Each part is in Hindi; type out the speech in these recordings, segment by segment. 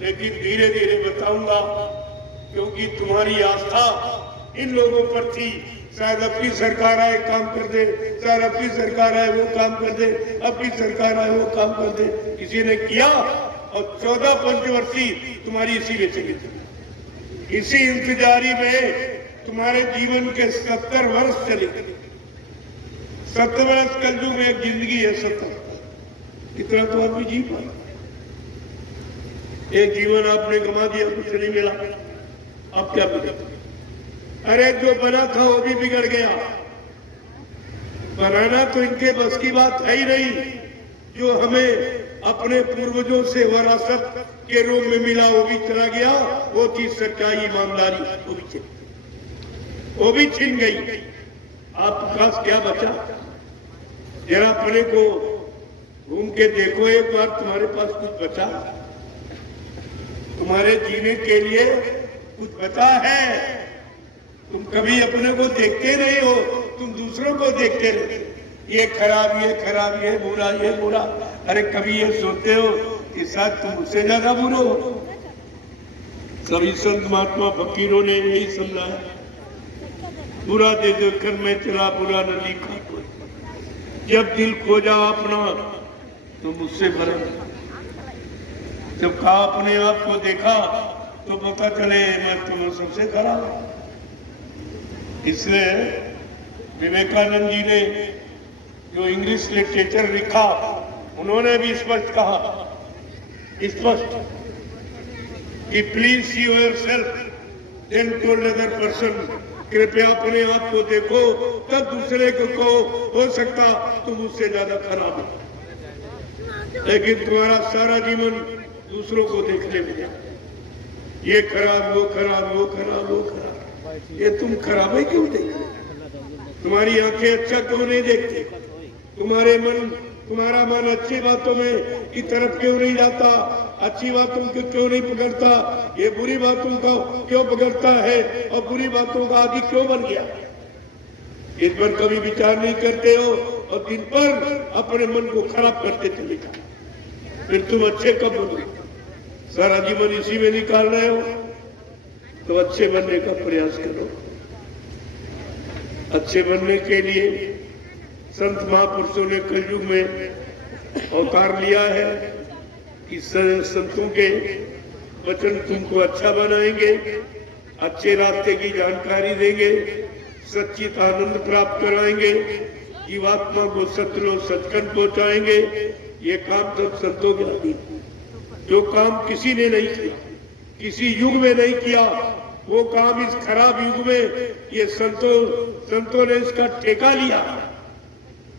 लेकिन धीरे धीरे बताऊंगा, क्योंकि तुम्हारी आस्था इन लोगों पर थी। शायद अपनी सरकार आए काम कर दे, शायद अपनी सरकार आए वो काम कर दे, अपनी सरकार आए वो काम कर दे। किसी ने किया और 14 पंचवर्षीय तुम्हारी इसीलिए चली थी। इसी इंतजारी में तुम्हारे जीवन के 70 वर्ष चले। 70 वर्ष कलयुग में एक जिंदगी है 70। इतना तो आदमी जी पाया। एक जीवन आपने गंवा दिया, कुछ नहीं मिला, अब क्या बिगड़? अरे जो बना था वो भी बिगड़ गया। बनाना तो इनके बस की बात है ही नहीं। जो हमें अपने पूर्वजों से विरासत के रूप में मिला वो भी चला गया। वो थी सच्चाई, ईमानदारी, वो भी छिन गई। आपके पास क्या बचा? जरा अपने को घूम के देखो एक बार, तुम्हारे पास कुछ बचा? तुम्हारे जीने के लिए कुछ बचा है? तुम कभी अपने को देखते नहीं हो, तुम दूसरों को देखते रहते। ये खराब, ये खराब, ये बुरा, ये बुरा। अरे कभी ये सोचते हो कि शायद तुम उससे ज्यादा बुरे हो? सभी संत महात्मा फकीरों ने यही समझाया, बुरा दे देखकर मैं चला, बुरा न लिखा कोई। जब दिल खोजा अपना तो मुझसे भरा। जब कहा अपने आप को देखा तो पता चले मैं तुम्हें सबसे खराब। इसलिए विवेकानंद जी ने जो इंग्लिश लिटरेचर लिखा, उन्होंने भी स्पष्ट कहा, स्पष्ट कि please see yourself then told other person. कृपया अपने आप को देखो, तब दूसरे को कहो, हो सकता तुम उससे ज्यादा खराब हो। लेकिन तुम्हारा सारा जीवन दूसरों को देखने में जाए, ये खराब, वो खराब, वो खराब, वो खराब। ये तुम खराब है क्यों देख रहे? तुम्हारी आंखें अच्छा क्यों नहीं देखती? तुम्हारा मन अच्छी बातों में की तरफ क्यों नहीं जाता? अच्छी बातों को क्यों नहीं पकड़ता? ये बुरी बातों को क्यों पकड़ता है और बुरी बातों का आदि क्यों बन गया? इस पर कभी विचार नहीं करते हो और दिन पर अपने मन को खराब करते चले जाओ। फिर तुम अच्छे कब बनोगे? सारा जीवन इसी में निकाल रहे हो, तो अच्छे बनने का प्रयास करो। अच्छे बनने के लिए संत महापुरुषों ने कलयुग में अवतार लिया है कि संतों के वचन तुमको अच्छा बनाएंगे, अच्छे रास्ते की जानकारी देंगे, सच्चित आनंद प्राप्त कराएंगे, जीवात्मा को सतलो सचखंड पहुंचाएंगे। ये काम सब संतों के अधीन। जो काम किसी ने नहीं किया, किसी युग में नहीं किया, वो काम इस खराब युग में ये संतों ने इसका ठेका लिया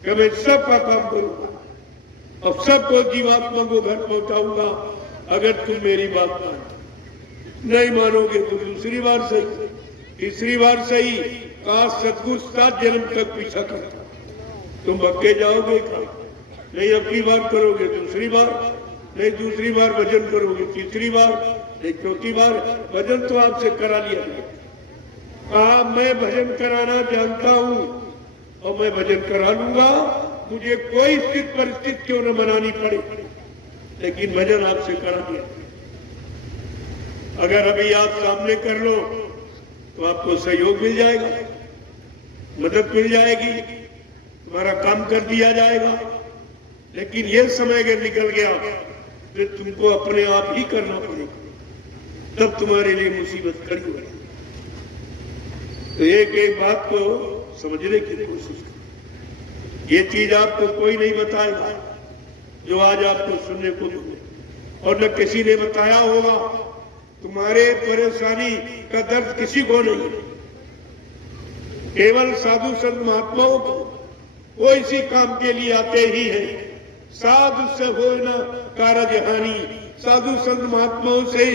कि मैं सबका काम करूंगा और सबको जीवात्मा को घर पहुंचाऊंगा अगर तुम मेरी बात मानो। नहीं मानोगे तो दूसरी बार सही, तीसरी बार सही, काश सतगुरु 7 जन्म तक पीछा करता। तुम भक्के जाओगे का? नहीं, अपनी बात करोगे दूसरी बार, नहीं दूसरी बार भजन करोगे तीसरी बार, नहीं चौथी बार। भजन तो आपसे करा लिया गया। मैं भजन कराना जानता हूं और मैं भजन करा लूंगा, मुझे कोई स्थिति परिस्थिति क्यों न बनानी पड़े, लेकिन भजन आपसे करा दिया। अगर अभी आप सामने कर लो तो आपको सहयोग मिल जाएगा, मदद मिल जाएगी, तुम्हारा काम कर दिया जाएगा। लेकिन यह समय अगर निकल गया तो तुमको अपने आप ही करना पड़ेगा, तब तुम्हारे लिए मुसीबत खड़ी होगी। तो एक एक बात को समझने की कोशिश करो। ये चीज आपको कोई नहीं बताएगा जो आज आपको सुनने को मिले, और न किसी ने बताया होगा। तुम्हारे परेशानी का दर्द किसी को नहीं, केवल साधु संत महात्माओं को। वो इसी काम के लिए आते ही है। साधु से हो न कारज हानि, साधु संत महात्माओं से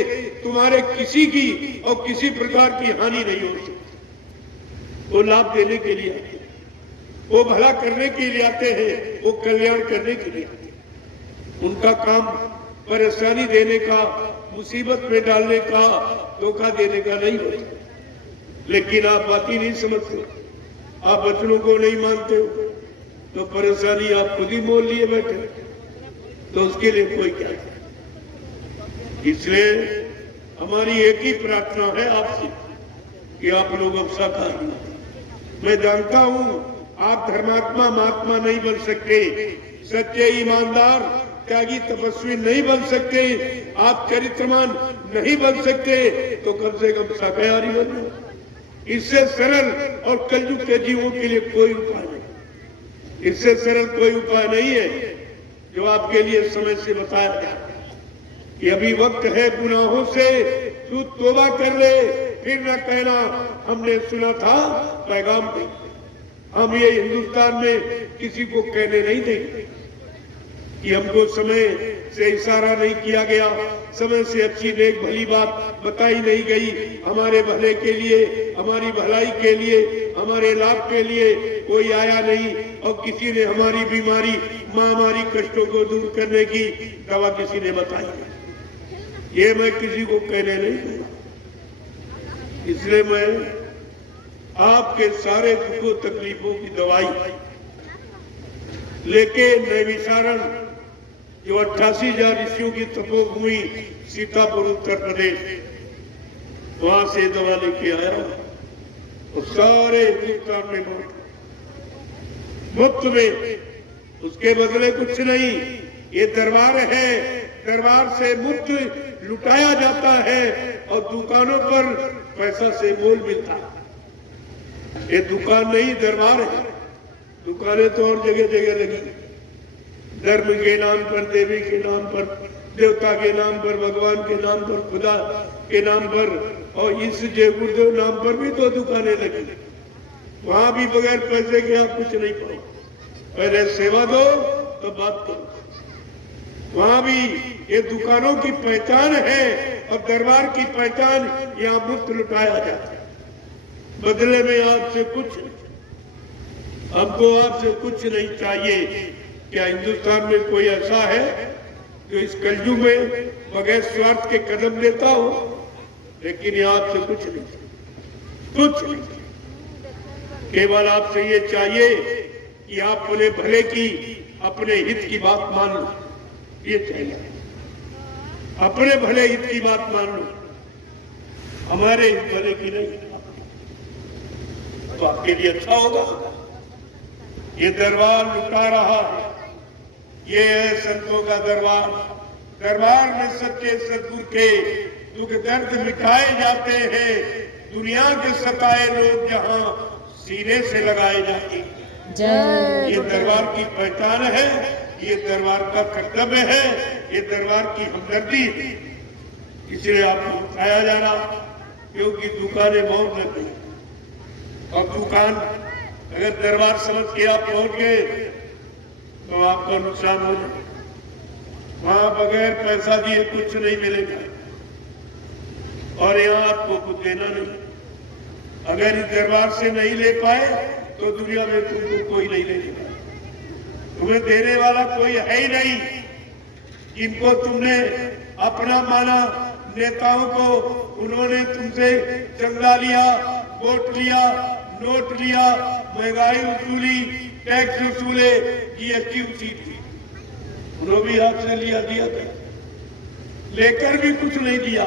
तुम्हारे किसी की और किसी प्रकार की हानि नहीं हो सकती। वो लाभ देने के लिए आते हैं, वो भला करने के लिए आते हैं, वो कल्याण करने के लिए आते हैं। उनका काम परेशानी देने का, मुसीबत में डालने का, धोखा देने का नहीं होता। लेकिन आप बात ही नहीं समझते, आप वचनों को नहीं मानते हो, तो परेशानी आप खुद ही मोल लिए बैठे, तो उसके लिए कोई क्या है। इसलिए हमारी एक ही प्रार्थना है आपसे कि आप लोग अब शाकाहारी। मैं जानता हूं आप धर्मात्मा महात्मा नहीं बन सकते, सच्चे ईमानदार त्यागी तपस्वी नहीं बन सकते, आप चरित्रमान नहीं बन सकते, तो कम से कम शाकाहारी बनो। इससे सरल और कलयुग के जीवों के लिए कोई उपाय नहीं, इससे सरल कोई उपाय नहीं है जो आपके लिए समय से बताया गया कि अभी वक्त है गुनाहों से तू तौबा कर ले, फिर न कहना हमने सुना था पैगाम पे। हम ये हिंदुस्तान में किसी को कहने नहीं देंगे कि हमको समय से इशारा नहीं किया गया, समय से अच्छी नेक भली बात बताई नहीं गई, हमारे भले के लिए, हमारी भलाई के लिए, हमारे लाभ के लिए कोई आया नहीं, और किसी ने हमारी बीमारी महामारी कष्टों को दूर करने की दवा किसी ने बताई नहीं। ये मैं किसी को कहने नहीं दूंगा। इसलिए मैं आपके सारे दुखों तकलीफों की दवाई लेके नैमिषारण जो 88,000 ऋषियों की तपोभूमि सीतापुर उत्तर प्रदेश, वहां से दवा लेके आया और सारे हिंदुस्तान में मुफ्त में, उसके बदले कुछ नहीं। ये दरबार है, दरबार से मुफ्त लुटाया जाता है और दुकानों पर पैसा से मोल मिलता है। ये दुकान नहीं दरबार है। दुकानें तो और जगह जगह लगी, धर्म के नाम पर, देवी के नाम पर, देवता के नाम पर, भगवान के नाम पर, खुदा के नाम पर, और इस जय गुरुदेव नाम पर भी तो दुकानें लगी। वहां भी बगैर पैसे के आप कुछ नहीं पाओ, पहले सेवा दो तो बात करो। वहां भी ये दुकानों की पहचान है और दरबार की पहचान यहाँ मुफ्त लुटाया जाता है। बदले में आपसे कुछ, हमको आपसे कुछ नहीं चाहिए। क्या हिंदुस्तान में कोई ऐसा है जो इस कलयुग में बगैर स्वार्थ के कदम लेता हो? लेकिन ये आपसे कुछ नहीं, कुछ नहीं। केवल आपसे ये चाहिए कि आप अपने भले की, अपने हित की बात मान लो, ये चाहिए। अपने भले हित की बात मान लो, हमारे हित भले की नहीं, तो आपके लिए अच्छा होगा। ये दरबार लुटा रहा है, ये है संतों का दरबार। दरबार में सच्चे सद्गुरु के दुख दर्द मिटाए जाते हैं। दुनिया के सताए लोग जहां सीने से लगाए जाते हैं। ये दरबार की पहचान है, ये दरबार का कर्तव्य है, ये दरबार की हमदर्दी है। इसलिए आपको बताया जाना, क्योंकि दुकानें बहुत लग गई और दुकान अगर दरबार समझ के आप पहुंच गए तो आपका नुकसान हो जाए। वहां बगैर पैसा दिए कुछ नहीं मिलेगा और यहाँ आपको कुछ देना नहीं। अगर इस दरबार से नहीं ले पाए तो दुनिया में तुमको कोई नहीं ले लेगा। तुम्हें देने वाला कोई है ही नहीं। इनको तुमने अपना माना, नेताओं को उन्होंने तुमसे चंदा लिया, वोट लिया, नोट लिया, महंगाई वसूली, टैक्स वसूले, जीएसटी वसूली, उन्होंने भी हाथ से लिया, दिया था। लेकर भी कुछ नहीं दिया,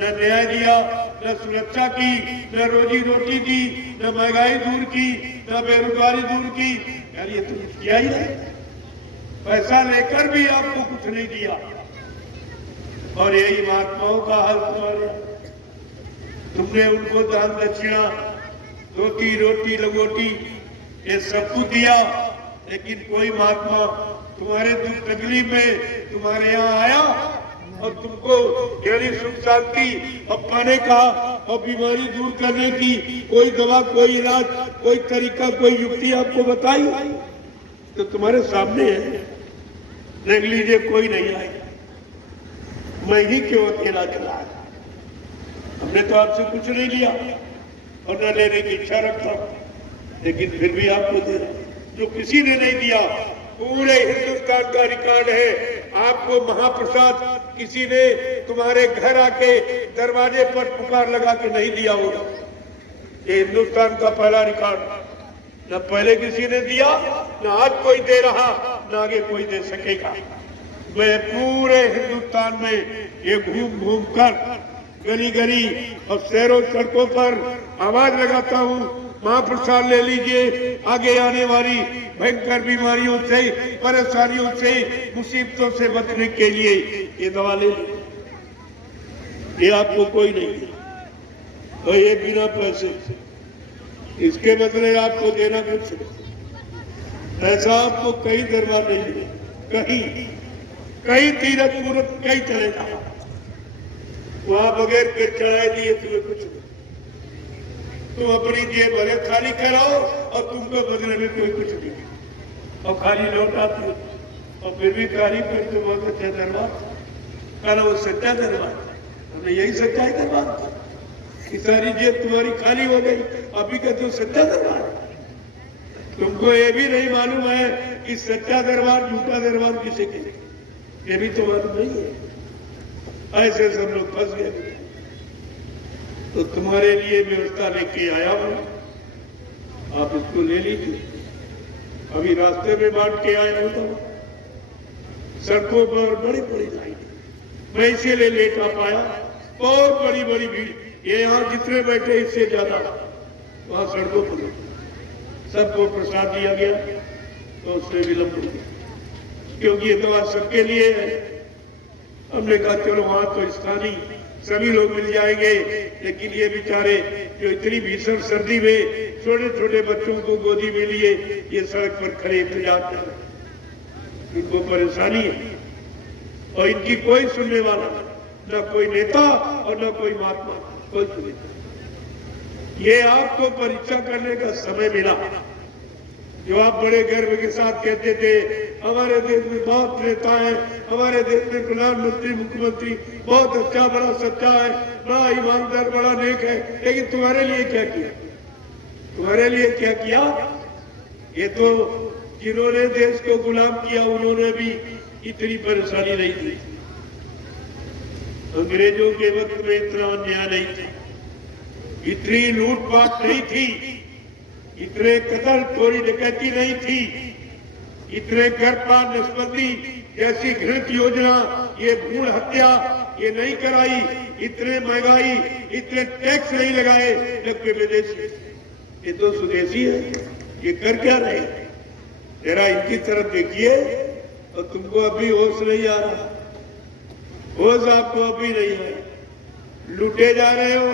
न न्याय दिया, न सुरक्षा की, न रोजी रोटी दी, न महंगाई दूर की, न बेरोजगारी दूर की। यार ये तो किया ही नहीं। पैसा लेकर भी आपको कुछ नहीं दिया। और यही महात्माओं का हाल तुम्हारे, तुमने उनको दान दक्षिणा, रोटी रोटी लगोटी ये सब कुछ दिया, लेकिन कोई महात्मा तुम्हारे दुख तकलीफ में तुम्हारे यहाँ आया और तुमको यानी सुख शांति और पाने का और बीमारी दूर करने की कोई दवा, कोई इलाज, कोई तरीका, कोई युक्ति आपको बताई तो तुम्हारे सामने है। देख लीजिए, कोई नहीं आएगा। मैं ही क्यों अकेला चला, हमने तो आपसे कुछ नहीं लिया और न लेने की इच्छा रखता, लेकिन फिर भी आपको दे रहा। जो किसी ने नहीं दिया, पूरे हिंदुस्तान का रिकॉर्ड है। आपको महाप्रसाद किसी ने तुम्हारे घर आके दरवाजे पर पुकार लगा के नहीं दिया होगा। ये हिंदुस्तान का पहला रिकॉर्ड। न पहले किसी ने दिया, न आज कोई दे रहा, न आगे कोई दे सकेगा। मैं पूरे हिंदुस्तान में ये घूम घूम कर गली गली और शहरों सड़कों पर आवाज लगाता हूँ, महाप्रसाद ले लीजिए, आगे आने वाली भयंकर बीमारियों से, परेशानियों से, मुसीबतों से बचने के लिए ये दवा ले लीजिए। ये आपको कोई नहीं, और ये बिना पैसे, इसके बदले आपको देना कुछ नहीं। ऐसा आपको कई दरबार नहीं मिले, कहीं तीरथ पूरत कहीं चले जाओ, वहां बगैर के चढ़ाए दिए तुम्हें कुछ नहीं। तुम अपनी जेब भले खाली कराओ और तुमको बदले में कोई कुछ नहीं, और खाली लौट आती हो और फिर भी खाली, फिर तुम सच्चा दरबार कल वो सच्चा दरबार, हमने यही सच्चाई दरबार था कि सारी जेब तुम्हारी खाली हो गई, अभी का तो सच्चा दरबार। तुमको ये भी नहीं मालूम है कि सच्चा दरबार झूठा दरबार किसे कहते, ये भी तो मालूम नहीं है। ऐसे सब लोग फंस गए। तो तुम्हारे लिए व्यवस्था लेके आया हूं, आप इसको ले लीजिए। अभी रास्ते में बांट के आया हूं, तो सड़कों पर बड़ी बड़ी लाइन, मैं इसीलिए लेट आ पाया, बहुत बड़ी बड़ी भीड़, ये यहाँ जितने बैठे इससे ज्यादा वहां सड़कों पर सबको प्रसाद दिया गया, तो उससे विलंब हो गया, क्योंकि ये दवा सबके लिए है। हमने कहा चलो वहां तो स्थानीय सभी लोग मिल जाएंगे, लेकिन ये बेचारे जो इतनी भीषण सर्दी में छोटे छोटे बच्चों को गोदी में लिए ये सड़क पर खड़े इंतजार कर रहे, इनको परेशानी है और इनकी कोई सुनने वाला, न कोई नेता और न कोई महात्मा, कोई सुनेगा। ये आपको परीक्षा करने का समय मिला, जो आप बड़े गर्व के साथ कहते थे हमारे देश में बहुत नेता है, हमारे देश में प्रधानमंत्री मुख्यमंत्री बहुत अच्छा, बड़ा सच्चा है, बड़ा ईमानदार, बड़ा नेक है, लेकिन तुम्हारे लिए क्या किया? तुम्हारे लिए क्या किया? ये तो जिन्होंने देश को गुलाम किया उन्होंने भी इतनी परेशानी नहीं दी। अंग्रेजों के वक्त में इतना अन्याय नहीं था, इतनी लूटपाट नहीं थी, इतने कत्ल चोरी डकैती नहीं थी, इतने गर्भपात नस्बंदी जैसी घृणित योजना, ये भ्रूण हत्या ये नहीं कराई, इतने महंगाई, इतने टैक्स नहीं लगाए, जबकि विदेशी, ये तो स्वदेशी है। ये कर क्या रहे? जरा इनकी तरफ देखिए और तुमको अभी होश नहीं आ रहा, होश आपको अभी नहीं है। लूटे जा रहे हो,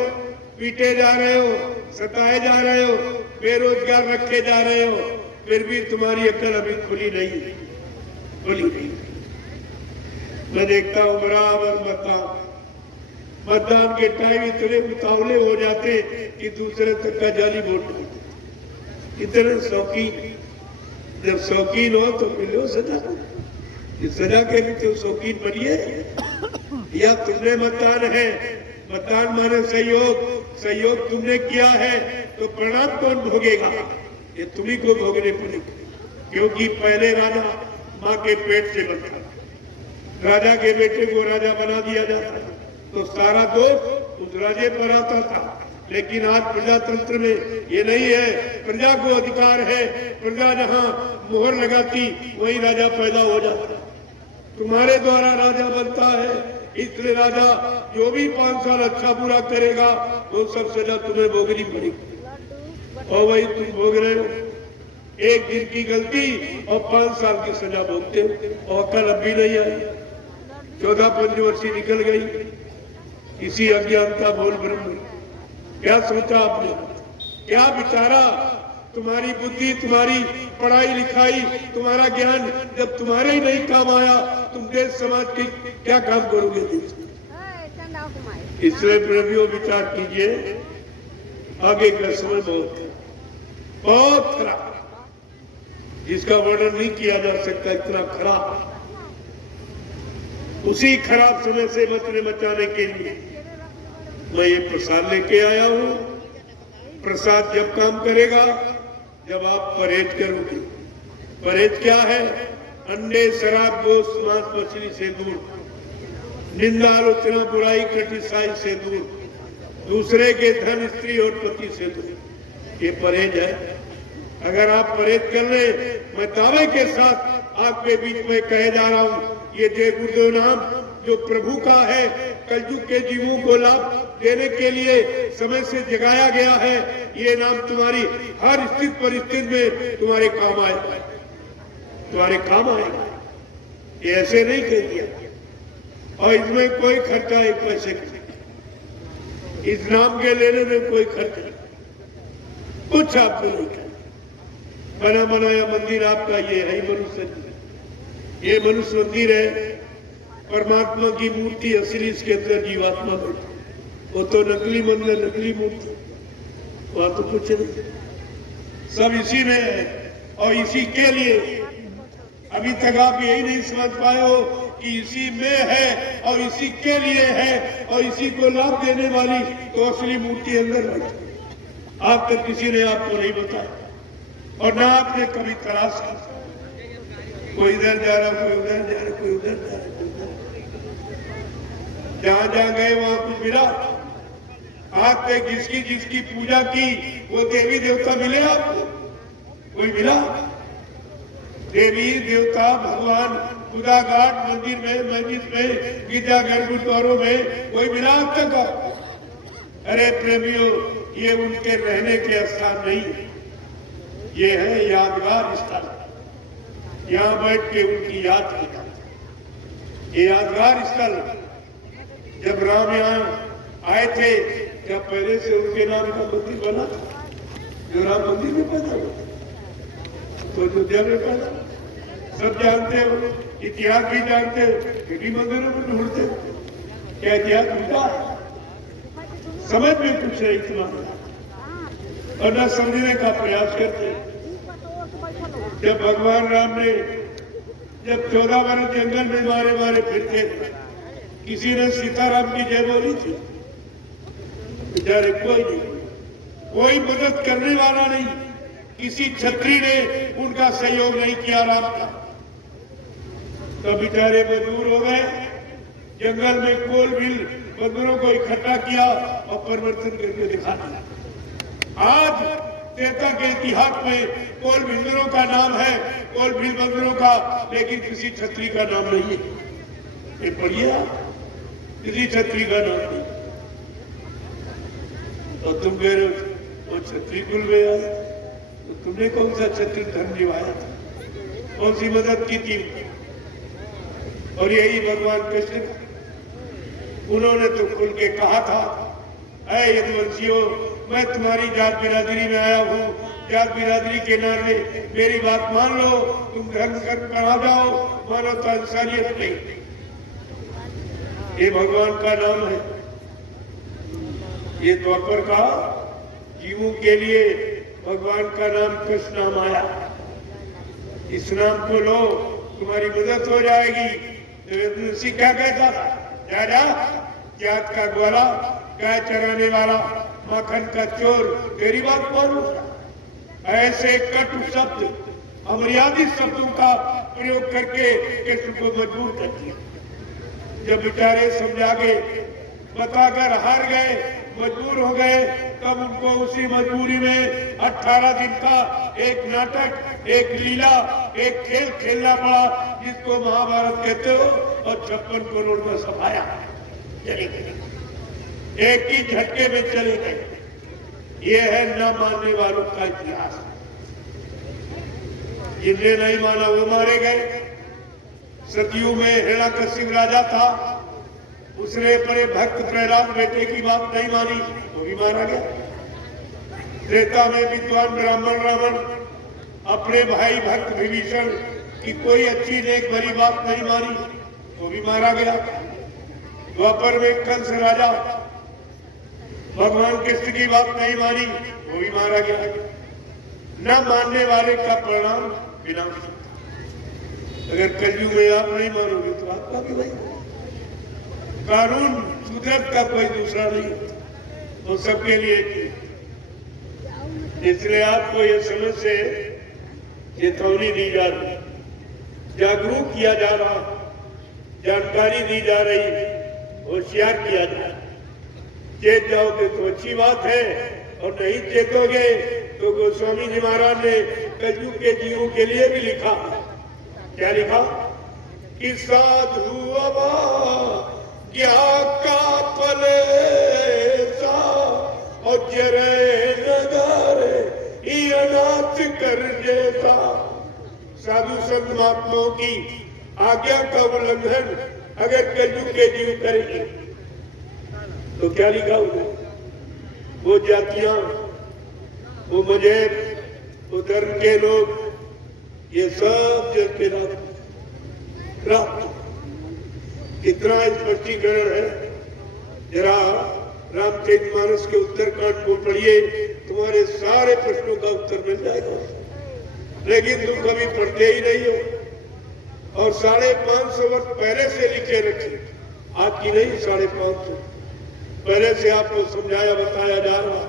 पीटे जा रहे हो, सताए जा रहे हो, बेरोजगार रखे जा रहे हो, फिर भी तुम्हारी अक्ल अभी खुली नहीं, खुली नहीं। मैं देखता हूं बराबर मतदान के टाइम इतने उतावले हो जाते कि दूसरे तक का जाली वोट, इतने शौकीन। जब शौकीन हो तो मिलो सजा, सजा के भी तो शौकीन बनिए। या तुमने मतदान है, मतदान माने सहयोग, सहयोग तुमने किया है तो परिणाम कौन भोगेगा? ये तुम्ही को भोगने पड़ेगा, क्योंकि पहले राजा माँ के पेट से बनता, राजा के बेटे को राजा बना दिया जाता तो सारा दोष उस राजे पर आता था। लेकिन आज प्रजातंत्र में ये नहीं है, प्रजा को अधिकार है, प्रजा जहाँ मोहर लगाती वही राजा पैदा हो जाता। तुम्हारे द्वारा राजा बनता है, इसलिए राजा जो भी 5 साल अच्छा बुरा करेगा वो सब सजा तुम्हें भोगनी पड़ेगी, और वही तुम भोग रहे हो। एक दिन की गलती और 5 साल की सजा भोगते हो, और कल अभी नहीं आई, 14 पंचवर्षीय निकल गई इसी अज्ञानता बोल ब्रह्म। क्या सोचा आपने? क्या विचारा? तुम्हारी बुद्धि, तुम्हारी पढ़ाई लिखाई, तुम्हारा ज्ञान जब तुम्हारे ही नहीं काम आया, तुम देश समाज के क्या काम करोगे? इसलिए प्रभुओं विचार कीजिए, आगे का समय बहुत खराब, जिसका वर्णन नहीं किया जा सकता, इतना खराब। उसी खराब समय से बचाने के लिए मैं ये प्रसाद लेके आया हूं। प्रसाद जब काम करेगा जब आप परहेज करोगे। परहेज क्या है? अंडे, शराब, गोश्त, मांस, मछली से दूर, निंदा, आलोचना, बुराई, क्रिटिसाइज से दूर, दूसरे के धन, स्त्री और पति से दूर। ये परहेज है। अगर आप परहेज कर ले, मैं दावे के साथ आपके बीच में कहे जा रहा हूं, ये जय गुरुदेव नाम जो प्रभु का है, कलयुग के जीवों को लाभ देने के लिए समय से जगाया गया है। ये नाम तुम्हारी हर स्थिति परिस्थिति में तुम्हारे काम आएगा, तुम्हारे काम आएगा। ये ऐसे नहीं कह दिया, और इसमें कोई खर्चा एक पैसे का, इस नाम के लेने में कोई खर्चा नहीं, कुछ आपको नहीं करना। बना बनाया मंदिर आपका ये है मनुष्य, ये मनुष्य मंदिर है। परमात्मा की मूर्ति असली इसके अंदर जीवात्मा बैठी, वो तो नकली मंदिर, नकली मूर्ति, वहां तो कुछ नहीं, सब इसी में है और इसी के लिए। अभी तक आप यही नहीं समझ पाए हो कि इसी में है और इसी के लिए है और इसी को लाभ देने वाली तो असली मूर्ति अंदर बैठी। आज तक किसी ने आपको नहीं बताया और ना आपने कभी तलाश की। कोई इधर जा रहा, कोई उधर जा रहा, कोई उधर जा रहा, कोई उधर। जहां जहां गए वहां कुछ मिला? आज तक जिसकी जिसकी पूजा की वो देवी देवता मिले आपको? कोई मिला? देवी देवता भगवान खुदा घाट मंदिर में, मस्जिद में, गिरजाघर गुरुद्वारों में कोई मिला अब तक आपको? अरे प्रेमियों, ये उनके रहने के स्थान नहीं है, ये है यादगार स्थल। यहाँ बैठ के उनकी याद करता, ये यादगार स्थल। जब राम यहाँ आए थे, क्या पहले से उनके नाम का मंदिर बना था? जो राम मंदिर में पैदा हुआ तो अयोध्या में पैदा, सब जानते हो, इतिहास भी जानते हो, फिर भी मंदिरों में ढूंढते हो। क्या इतिहास मिलता है? समझ में कुछ नहीं इतना और न समझने का प्रयास करते। जब भगवान राम ने जब 14 वर्ष जंगल में मारे मारे फिरते, किसी ने सीताराम की जय बोली थी? बेचारे कोई नहीं, कोई मदद करने वाला नहीं, किसी छत्री ने उनका सहयोग नहीं किया राम का। तो बेचारे मजबूर हो गए, जंगल में कोल भील बंदरों को इकट्ठा किया और परिवर्तन करके दिखा दिया। आज त्रेता के इतिहास में कोल बंदरों का नाम है, कोल भील बंदरों का, लेकिन किसी छत्री का नाम नहीं है। ये पढ़िए आप, किसी छत्री का नाम नहीं। तो तुम कह रहे हो वो छत्री कुल में आए, तो तुमने कौन सा छत्री धर्म निभाया था? कौन सी मदद की थी? और यही भगवान कृष्ण, उन्होंने तो खुल के कहा था, ऐ यदुवंशियों, मैं तुम्हारी जात बिरादरी में आया हूँ, जात बिरादरी के नाते मेरी बात मान लो, तुम धर्म कर्म करा जाओ, मानवता इंसानियत नहीं। ये भगवान का नाम है। ये द्वापर का जीवों के लिए भगवान का नाम कृष्ण नाम आया। इस नाम को लो, तुम्हारी मदद हो जाएगी। तो ऋषि क्या कहता था? जा जात का ग्वाला, गाय चराने वाला, माखन का चोर, तेरी बात मानू। ऐसे कटु शब्द, अमर्यादित शब्दों का प्रयोग करके कृष्ण को मजबूर कर दिया। जब बेचारे समझा के बताकर हार गए, मजबूर हो गए, तब उनको उसी मजबूरी में 18 दिन का एक नाटक, एक लीला, एक खेल खेलना पड़ा, जिसको महाभारत कहते हो, और 56 करोड़ का सफाया चले गए, एक ही झटके में चले गए। ये है न मानने वालों का इतिहास। जिन्हें नहीं माना वो मारे गए। सतयुग में हिरण्यकशिपु राजा था, उसने अपने भक्त प्रहलाद बेटे की बात नहीं मानी, वो भी मारा गया। त्रेता में विद्वान ब्राह्मण रावण अपने भाई भक्त विभीषण की कोई अच्छी नेक भली बात नहीं मानी, वो भी मारा गया। द्वापर में कंस राजा भगवान कृष्ण की बात नहीं मानी, वो भी मारा गया। न मानने वाले का परिणाम विनाश। अगर कलयुग में आप नहीं मानोगे तो आपका भी भाई कानून कुदरत का कोई दूसरा नहीं, वो सबके लिए एक। इसलिए आपको ये समझ से चेतावनी दी जा रही, जागरूक किया जा रहा, जानकारी दी जा रही, होशियार किया जा रहा। चेत जाओगे तो अच्छी बात है, और नहीं चेतोगे तो गोस्वामी जी महाराज ने कलयुग के जीवों के लिए भी लिखा। क्या लिखा? कि साधु अबा क्या का पले और जरे नगारे अनाथ कर देता। साधु संत महात्माओं की आज्ञा का उल्लंघन अगर कलयुग के जीव करेंगे तो क्या लिखा हुआ? वो जातियां, वो मजहब, वो धर्म के लोग, ये सब जल के रात। कितना स्पष्टीकरण है, जरा रामचरितमानस के उत्तरकांड को पढ़िए, तुम्हारे सारे प्रश्नों का उत्तर मिल जाएगा। लेकिन तुम कभी पढ़ते ही नहीं हो। और 550 वर्ष पहले से लिखे रखे, आज की नहीं, 550 पहले से आपको समझाया बताया जा रहा।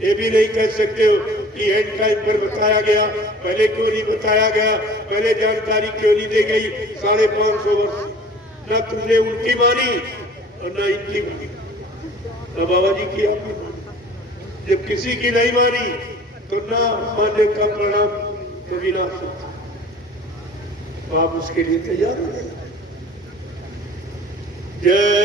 ये भी नहीं कह सकते हो कि एंड टाइम पर बताया गया, पहले क्यों नहीं बताया गया, पहले जानकारी क्यों नहीं दी गई। 550 वर्ष ना तुमने उनकी मानी और ना इनकी मानी, ना बाबा जी की आपकी मानी। जब किसी की नहीं मानी तो ना मानने का परिणाम तो विनाश होता। आप उसके लिए तैयार हो जाए। जय